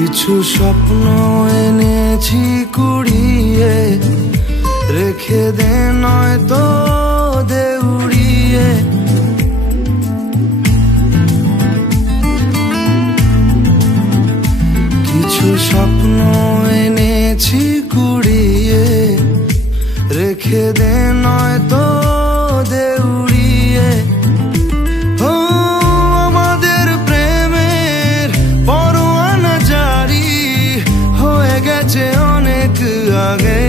কিছু স্বপ্ন এনেছি কুড়িয়ে, রেখে দে নয়তো দে উড়িয়ে। কিছু স্বপ্ন এনেছি কুড়িয়ে, রেখে দে নয়তো দে উড়িয়ে। আমাদের প্রেমের পরোয়ানা জারি হয়ে গেছে অনেক আগে।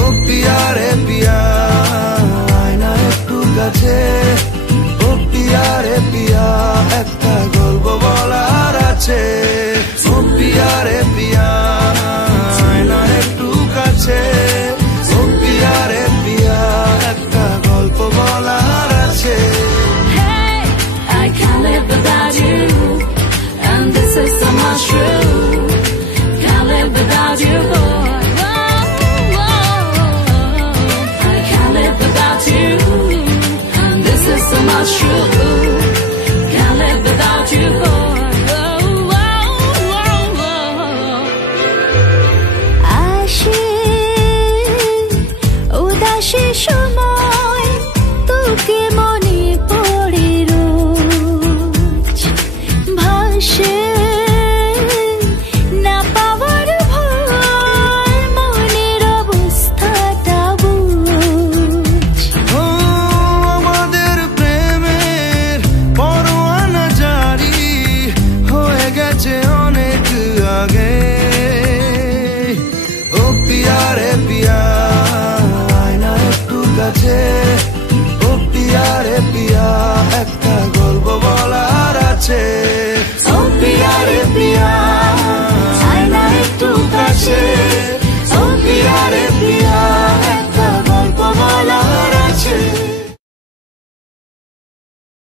ও পিয়া রে পিয়া, আয় না একটু কাছে। ও পিয়া রে পিয়া, একটা গল্প বলার আছে। ও পিয়া রে পিয়া, আয় না একটু কাছে। ও পিয়া রে পিয়া, একটা গল্প বলার আছে। Hey, I can't live without you, and this is so much true. Can't live without you, boy. I can't live without you, and this is so much true. Can't live without you, boy. উদাসী সময় তোকে মনে পড়ে রোজ, ভাসে না পাওয়ার ভয়, মনের অবস্থাটা বুঝ। আমাদের প্রেমের পরোয়ানা জারি হয়ে গেছে অনেক আগে। ও পিয়া রে পিয়া, আয় না একটু কাছে। ও পিয়া রে পিয়া, একটা গল্প বলার আছে। ও পিয়া রে পিয়া, আয় না একটু কাছে।